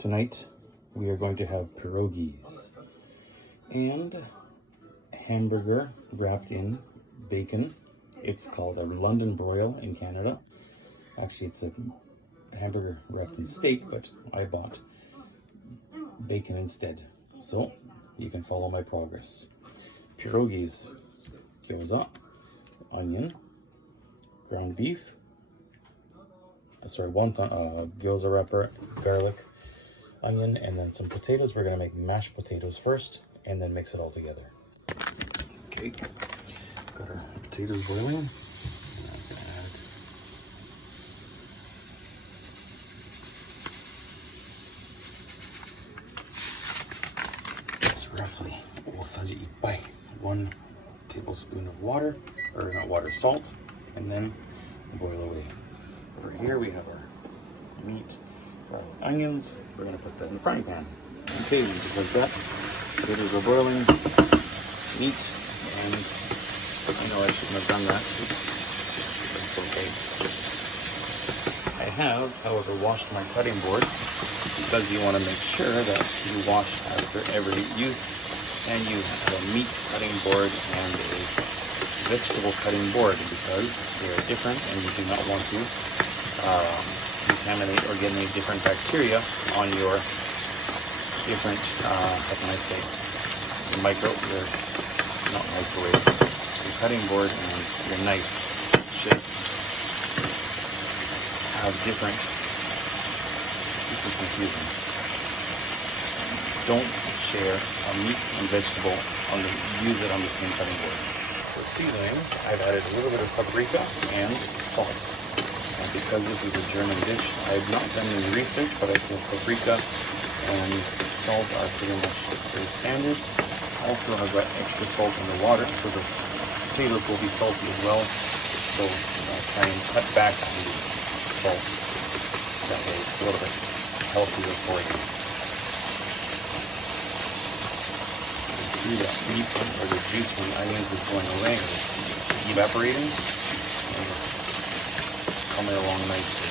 Tonight we are going to have pierogies and hamburger wrapped in bacon. It's called a London broil in Canada. Actually, it's a hamburger wrapped in steak, but I bought bacon instead. So you can follow my progress. Pierogies, gyoza, onion, ground beef, wonton, gyoza wrapper, garlic, onion, and then some potatoes. We're gonna make mashed potatoes first and then mix it all together. Okay, got our potatoes boiling. It's roughly 大さじ1杯, 1 tablespoon of water, or not water, salt, and then boil away. Over here we have our meat, garlic, onions. We're gonna put that in the frying pan. Okay, just like that. Potatoes are boiling, meat, and I know I shouldn't have done that. Oops, that's okay. I have, however, washed my cutting board because you want to make sure that you wash after every use, and you have a meat cutting board and a vegetable cutting board because they are different, and you do not want to contaminate or get any different bacteria on your different, how can I say, your not microwave, your cutting board and your knife should have different, this is confusing. Don't share a meat and vegetable use it on the same cutting board. For seasonings, I've added a little bit of paprika and salt. And because this is a German dish, I've not done any research, but I feel paprika and salt are pretty much very standard. Also, I've got extra salt in the water, so the potatoes will be salty as well. So I'll try and cut back on the salt. That way it's a little bit healthier for you. You can see that meat or the juice from the onions is going away, or it's evaporating. And it's coming along nicely.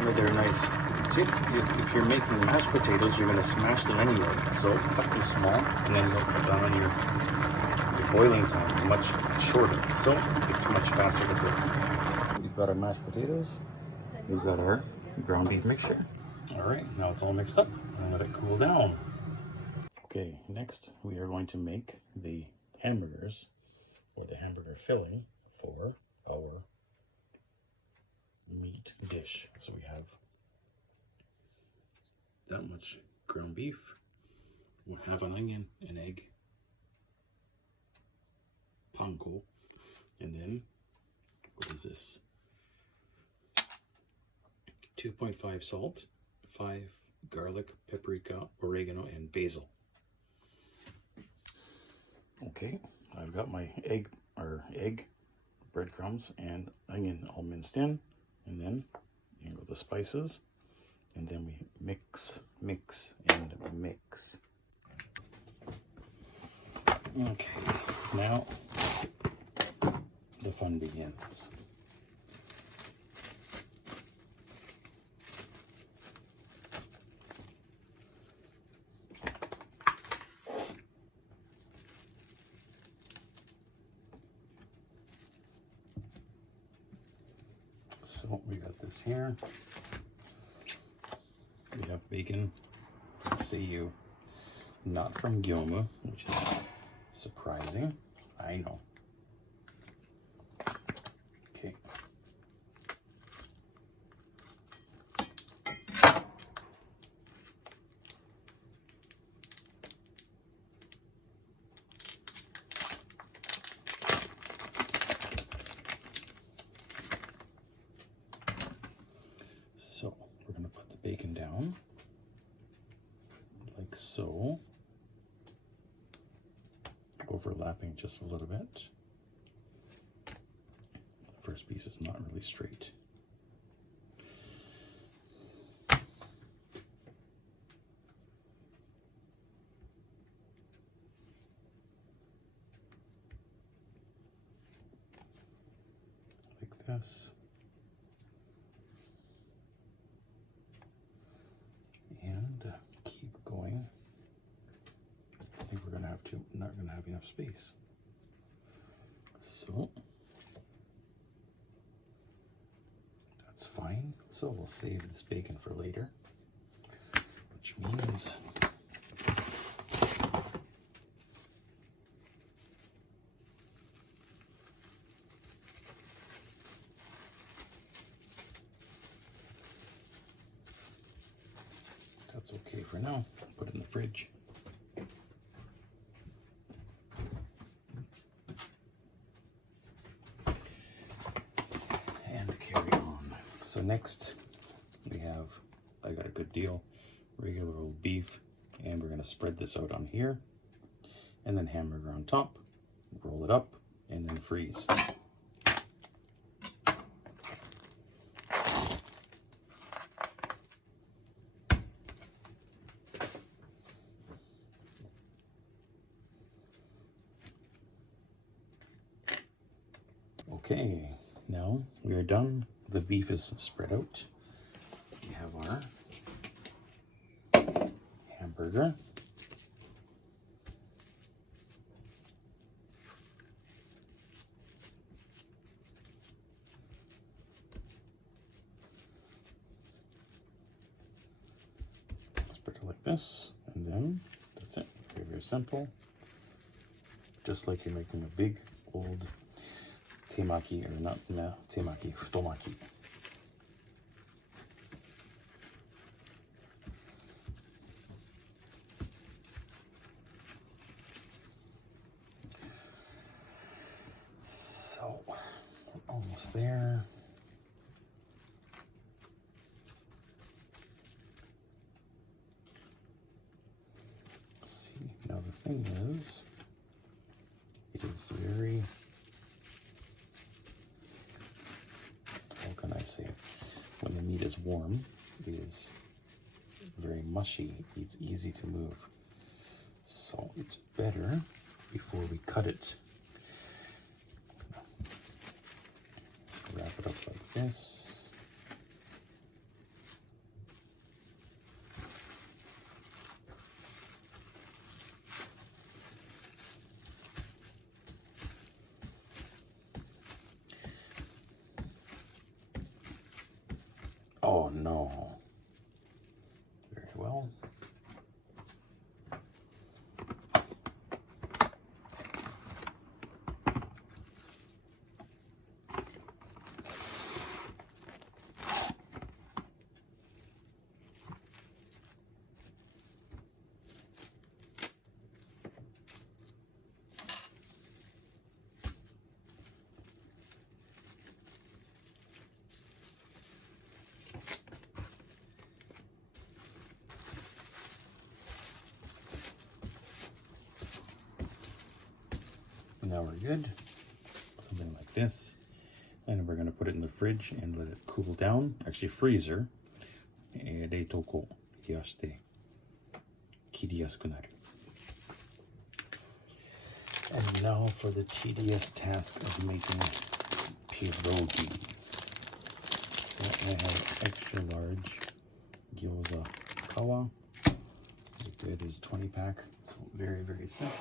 Another nice tip is if you're making mashed potatoes, you're going to smash the onion out. So cut them small, and then you'll cut down on your boiling time much shorter. So it's much faster to cook. We've got our mashed potatoes. We've got our ground beef mixture. All right, now it's all mixed up and let it cool down. Okay, next we are going to make the hamburgers, or the hamburger filling, for our meat dish. So we have that much ground beef, we'll have an onion, an egg, panko, and then what is this? 2.5 salt, 5 garlic, paprika, oregano, and basil. Okay, I've got my egg, breadcrumbs, and onion all minced in, and then the spices, and then we mix, and mix. Okay, now the fun begins. So we got this here. We have bacon from Seiyu, not from Gyomu, which is surprising. I know. Okay. So we're going to put the bacon down like so, overlapping just a little bit. The first piece is not really straight. Like this. And keep going. I think we're gonna have to, not gonna have enough space. So that's fine. So we'll save this bacon for later, which means that's okay for now. Put it in the fridge. And carry on. So next we have, I got a good deal, regular old beef, and we're gonna spread this out on here, and then hamburger on top, roll it up, and then freeze. Okay, now we are done. The beef is spread out. We have our hamburger. Spread it like this, and then that's it. Very, very simple. Just like you're making a big old temaki, or not temaki, futomaki. So we're almost there. See, now the thing is, it is very, how can I say, when the meat is warm, it is very mushy. It's easy to move. So it's better before we cut it. Wrap it up like this. Oh no. Very well. Now we're good. Something like this. And we're going to put it in the fridge and let it cool down. Actually, freezer. 冷凍庫冷やして切りやすくなる. And now for the tedious task of making pierogis. So I have extra large gyoza kawa. It is 20 pack. So very, very simple.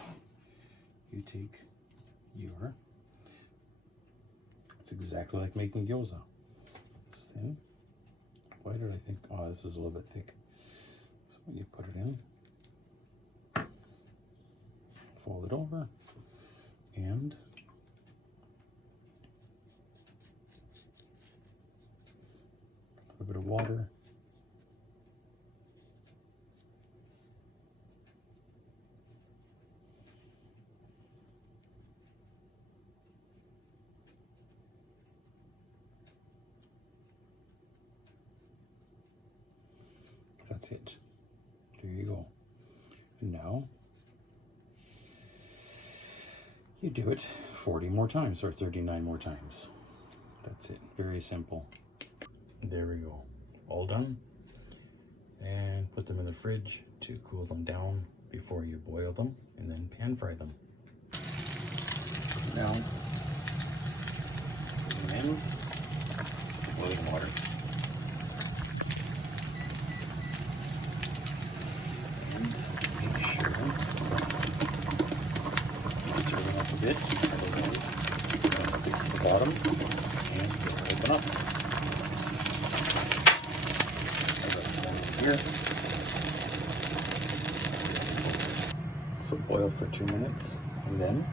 You take your, it's exactly like making gyoza. This thing, why did I think, oh, this is a little bit thick. So you put it in, fold it over, and a little bit of water. That's it. There you go. And now you do it 40 more times or 39 more times. That's it. Very simple. There we go. All done. And put them in the fridge to cool them down before you boil them, and then pan fry them. Now, put them in. boiling water. And make sure you stir them up a bit, otherwise it's going to stick to the bottom and it'll open up. Here. So boil for 2 minutes and then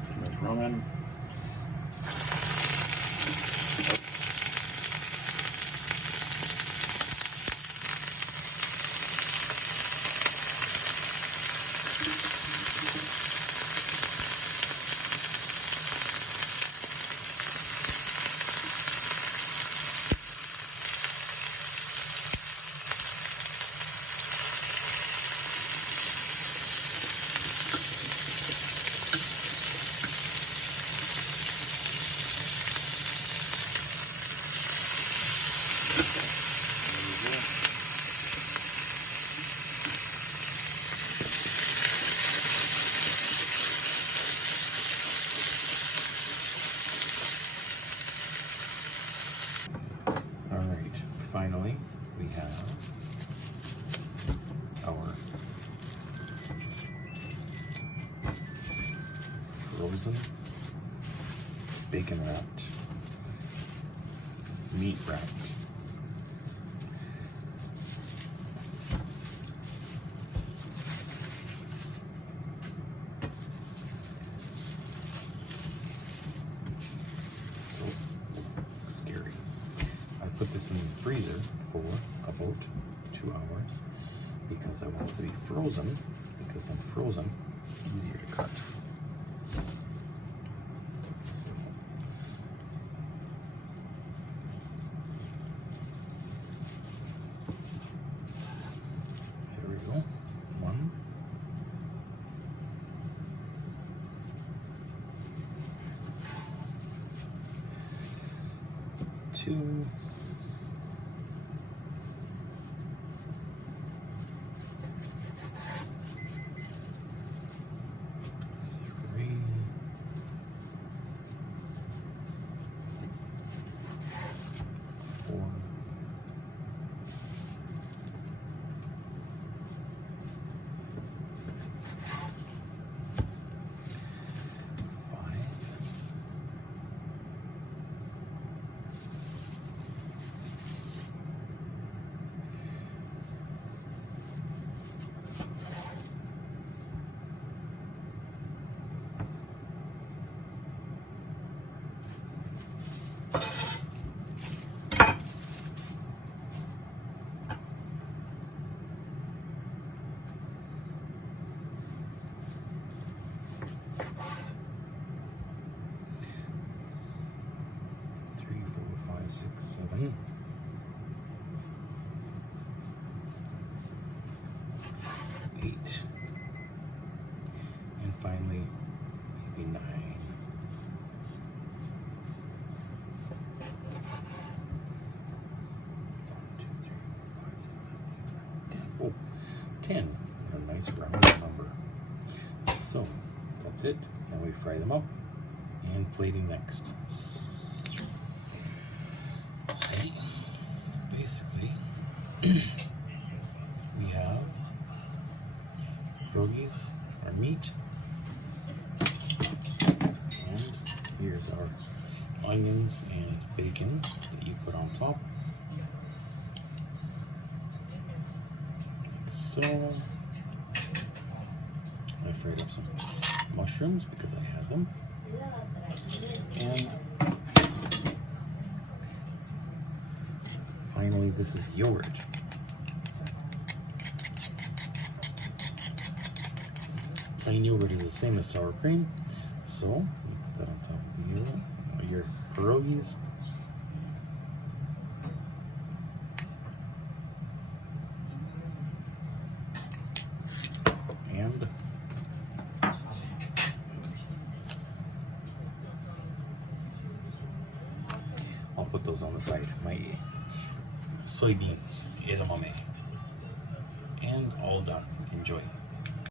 some of ramen. Alright, finally we have our frozen bacon wrapped, meat wrapped. So scary. I put this in the freezer for about 2 hours because I want it to be frozen, because when frozen, it's easier to cut. So, here we go. 1, 2, 3, 4, 5, 6, 7, 8, and finally maybe 9. 10. A nice round number. So that's it. Now we fry them up, and plating next. Okay. Basically, we have pierogis, our meat, and here's our onions and bacon that you put on top. So I fried up some mushrooms because I have them, and finally this is yogurt. Plain yogurt is the same as sour cream, so you put that on top of the yogurt, your pierogis. And I'll put those on the side. My soybeans, edamame. And all done. Enjoy.